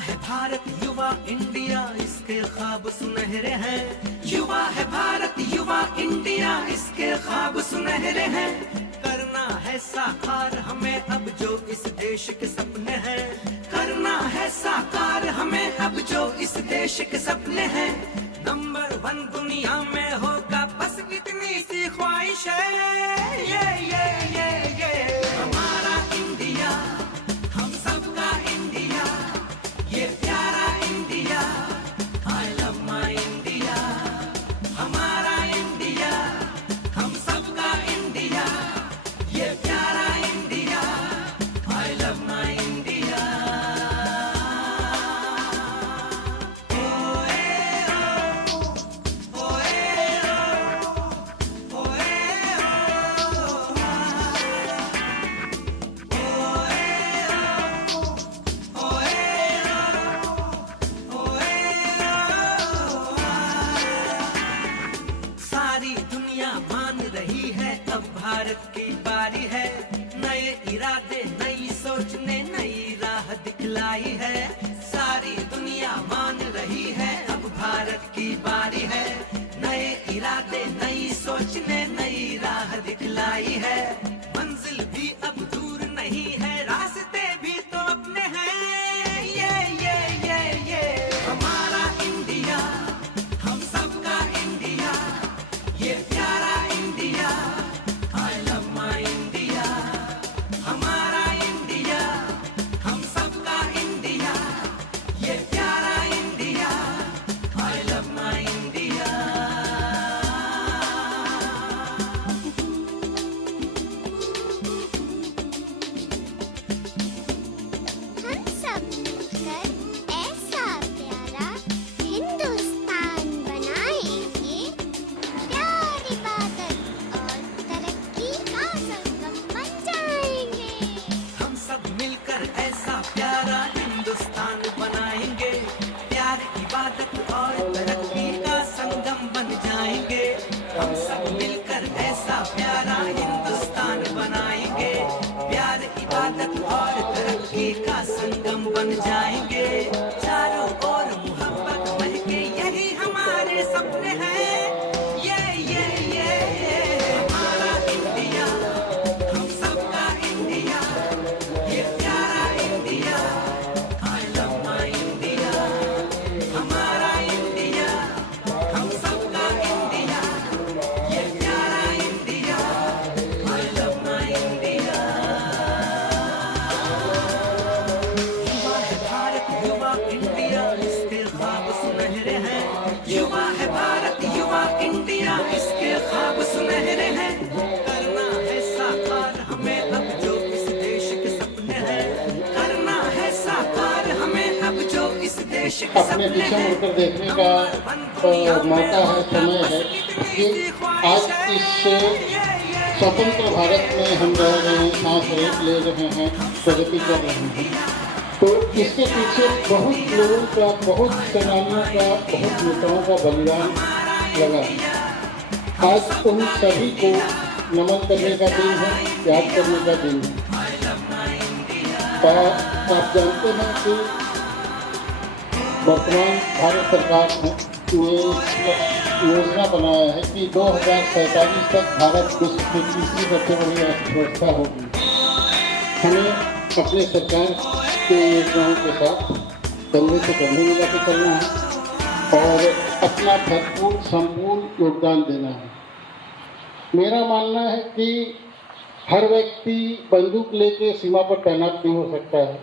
है भारत युवा इंडिया, इसके ख्वाब सुनहरे हैं। युवा है भारत युवा इंडिया, इसके ख्वाब सुनहरे हैं। करना है साकार हमें अब जो इस देश के सपने हैं। करना है साकार हमें अब जो इस देश के सपने हैं। नंबर 1 दुनिया में होगा बस इतनी सी ख्वाहिश है। ये हमारा इंडिया, हम सबका इंडिया, ये प्यारा India, I love my India. हमारा इंडिया, हम सबका इंडिया, ये प्यारा India, I love my India. सारी दुनिया मान रही है अब भारत की बारी है। नए इरादे नई सोच ने नई राह दिखलाई है। सारी दुनिया मान रही है अब भारत की बारी है। नए इरादे नई सोच ने नई राह दिखलाई है। मंजिल भी अब दूर नहीं है, रास्ते भी तो अपने हैं। ये हमारा इंडिया, हम सबका इंडिया, ये प्यारा India, I love my India. हमारा इंडिया, हम सबका इंडिया, ये प्यारा India, I love my India. हम सब मिलकर ऐसा प्यारा हिंदुस्तान बनाएंगे। प्यार, इबादत और तरक्की का संगम बन जाएंगे। हम सब मिलकर ऐसा प्यारा हिंदुस्तान बनाएंगे। प्यार, इबादत और तरक्की का संगम बन जाएंगे। हम सब मिलकर ऐसा प्यारा हिंदुस्तान बनाएंगे। प्यार, इबादत और तरक्की का संगम बन जाएंगे। चारों ओर मोहब्बत महके, यही हमारे सपने हैं। ये हमारा इंडिया, हम सबका इंडिया, ये प्यारा India, I love my India. हमारा इंडिया, हम सबका इंडिया, ये प्यारा India, I love my India. युवा है भारत युवा इंडिया, इसके ख्वाब सुनहरे हैं। युवा है भारत युवा इंडिया, इसके ख्वाब सुनहरे हैं। करना है साकार हमें अब जो इस देश के सपने हैं। करना है साकार हमें अब जो इस देश के अपने सपने पीछे हैं। मुड़कर देखने का मौका है, समय है कि आज इस स्वतंत्र भारत में हम रह रहे हैं, सांस ले रहे हैं, प्रगति कर रहे हैं। तो इसके पीछे बहुत लोगों का, बहुत सेनानियों का, बहुत नेताओं का बलिदान लगा है। आज उन सभी को नमन करने का दिन है, याद करने का दिन है। और आप जानते हैं कि वर्तमान भारत सरकार ने योजना बनाया है कि 2047 तक भारत विश्व की तीसरी सबसे बड़ी अर्थव्यवस्था होगी। हमें अपने सरकार के योजनाओं के साथ कंधे से कंधे मिला के चलना है और अपना भरपूर संपूर्ण योगदान देना है। मेरा मानना है कि हर व्यक्ति बंदूक लेकर सीमा पर तैनात नहीं हो सकता है।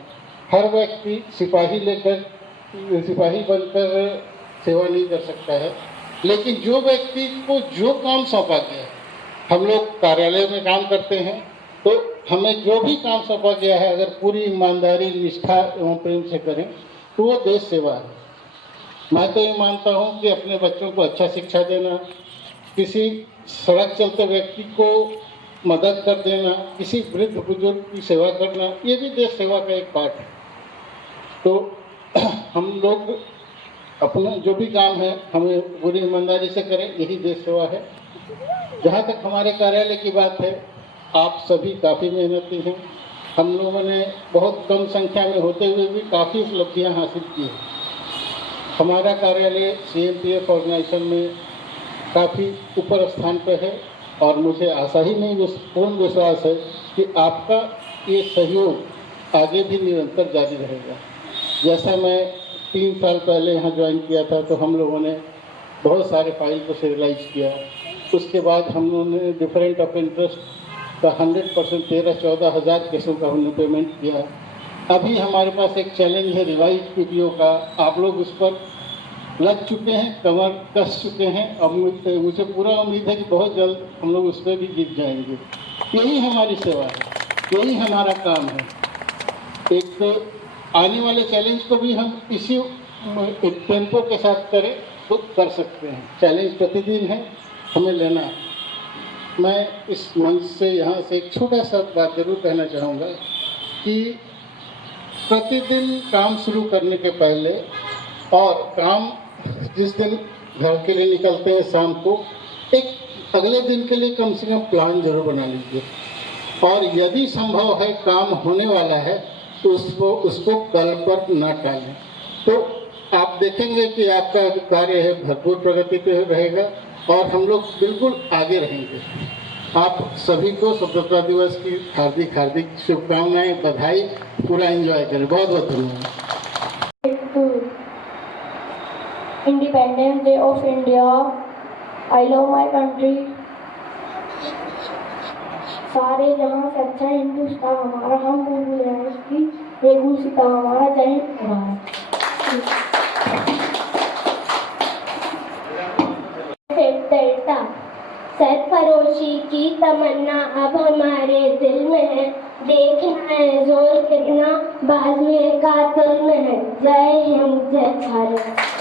हर व्यक्ति सिपाही बनकर सेवा नहीं कर सकता है। लेकिन जो व्यक्ति को जो काम सौंपा गया है, हम लोग कार्यालय में काम करते हैं, तो हमें जो भी काम सौंपा गया है अगर पूरी ईमानदारी, निष्ठा एवं प्रेम से करें तो वो देश सेवा है। मैं तो ये मानता हूँ कि अपने बच्चों को अच्छा शिक्षा देना, किसी सड़क चलते व्यक्ति को मदद कर देना, किसी वृद्ध बुजुर्ग की सेवा करना, ये भी देश सेवा का एक पार्ट है। तो हम लोग अपना जो भी काम है हमें पूरी ईमानदारी से करें, यही देश सेवा है। जहाँ तक हमारे कार्यालय की बात है, आप सभी काफ़ी मेहनती हैं, हम लोगों ने बहुत कम संख्या में होते हुए भी काफ़ी उपलब्धियां हासिल की हैं। हमारा कार्यालय CMPF ऑर्गेनाइजेशन में काफ़ी ऊपर स्थान पर है और मुझे आशा ही नहीं, पूर्ण विश्वास है कि आपका ये सहयोग आगे भी निरंतर जारी रहेगा। जैसा मैं 3 साल पहले यहाँ ज्वाइन किया था तो हम लोगों ने बहुत सारे फाइल को सीरियलाइज किया। उसके बाद हम लोगों ने डिफरेंट ऑफ इंटरेस्ट का 100% 13-14 हज़ार केसों का हमने पेमेंट किया। अभी हमारे पास एक चैलेंज है रिवाइज PPO का, आप लोग उस पर लग चुके हैं, कमर कस चुके हैं और मुझे पूरा उम्मीद है कि बहुत जल्द हम लोग उस पर भी जीत जाएंगे। यही हमारी सेवा है, यही हमारा काम है। एक तो आने वाले चैलेंज को भी हम इसी टेम्पो के साथ करें तो कर सकते हैं। चैलेंज प्रतिदिन है, हमें लेना है। मैं इस मंच से यहाँ से एक छोटा सा बात जरूर कहना चाहूँगा कि प्रतिदिन काम शुरू करने के पहले और काम जिस दिन घर के लिए निकलते हैं शाम को, एक अगले दिन के लिए कम से कम प्लान जरूर बना लीजिए और यदि संभव है काम होने वाला है तो उसको कल पर न टालें। तो आप देखेंगे कि आपका कार्य है भरपूर प्रगति पे रहेगा और हम लोग बिल्कुल आगे रहेंगे। आप सभी को स्वतंत्रता दिवस की हार्दिक हार्दिक शुभकामनाएं, बधाई। पूरा एंजॉय करें। बहुत बहुत धन्यवाद। Independence Day of India. I love my country. सारे जहाँ से अच्छा हिंदुस्तान हमारा, हम बोल रहे हैं उसकी रेगुलसिता हमारा। जय हिंद भारत। डेल्टा सरफरोशी की तमन्ना अब हमारे दिल में है, देखना है जोर कितना बाजुए कातिल में है। जय हिंद, जय भारत।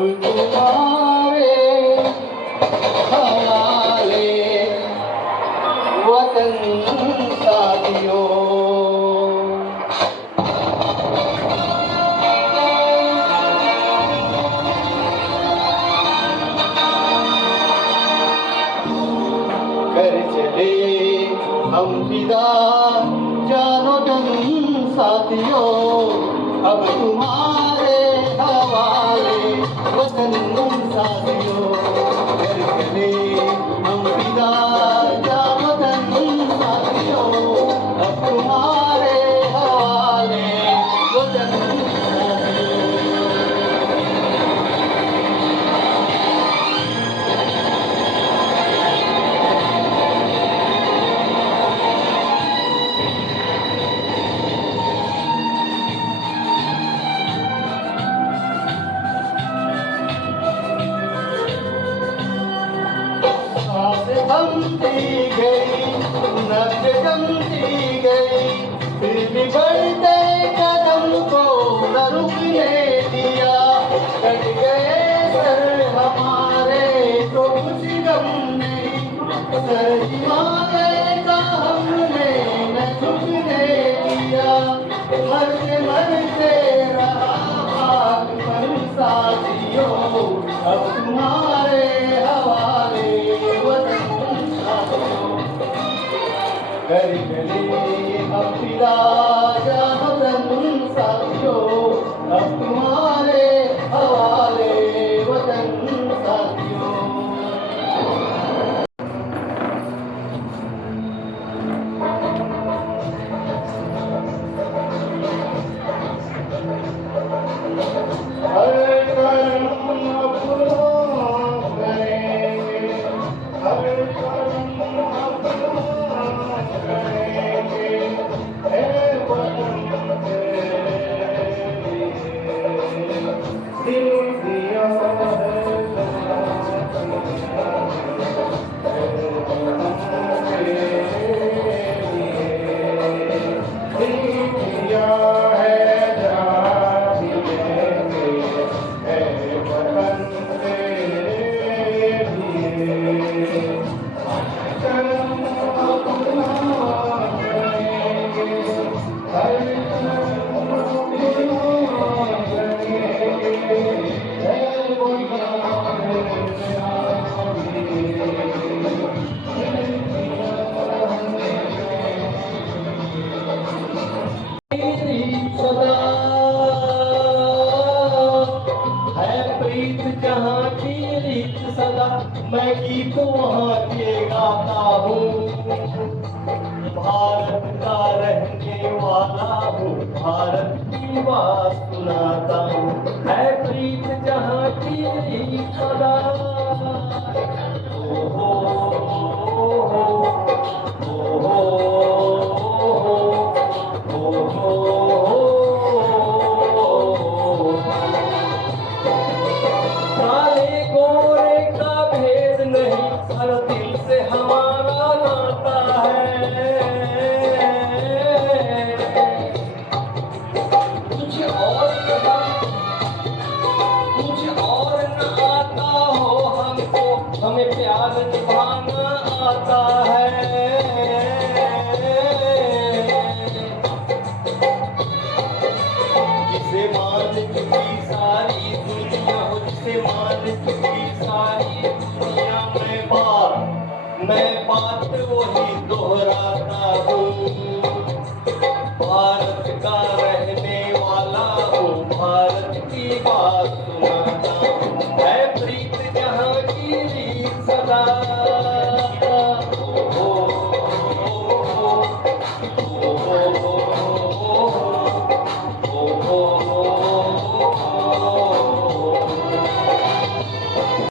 तुम्हारे हवाले वतन साथियों। कर चले हम फिदा जानो जन साथियों, अब तुम्हारे हवाले वतन साथियों। कर चले हम फिदा जानो जन साथियों, अब तुम्हारे हवाले वतन साथियों। सांसें थमती गई, नब्ज़ें जमती गई, फिर भी बढ़ते कदम को न रुकने दिया। कट गए सर हमारे तो कुछ गम नहीं, सर हिमालय का हमने न झुकने दिया। मरते मरते रहा भाग पर साथियों, अब तुम्हारे हवाले वतन साथियों। कर चले हम फिदा जानो जन साथियों, अब तुम्हारे हवाले वतन साथियों। हर कर्म अपना करेंगे, हर कर्म अपना करेंगे, हे वतन तेरे दिल दिया है सदा है प्रीत जहाँ की रीत सदा, मैं गीत वहाँ के गाता हूँ। भारत का रहने वाला हूँ, भारत की बात सुनाता हूँ। है प्रीत जहाँ की रीत सदा। ओ हो काले गोरे का भेद नहीं, हर दिल से हमारा नाता है। कुछ और न आता हो हमको, हमें प्यार निभाना आता है। जिसे मान चुकी सारी दुनिया हो, जिसे मान चुकी सारी दुनिया, मैं बात वही दोहराता हूँ। भारत का रहने वाला हूँ, भारत की बात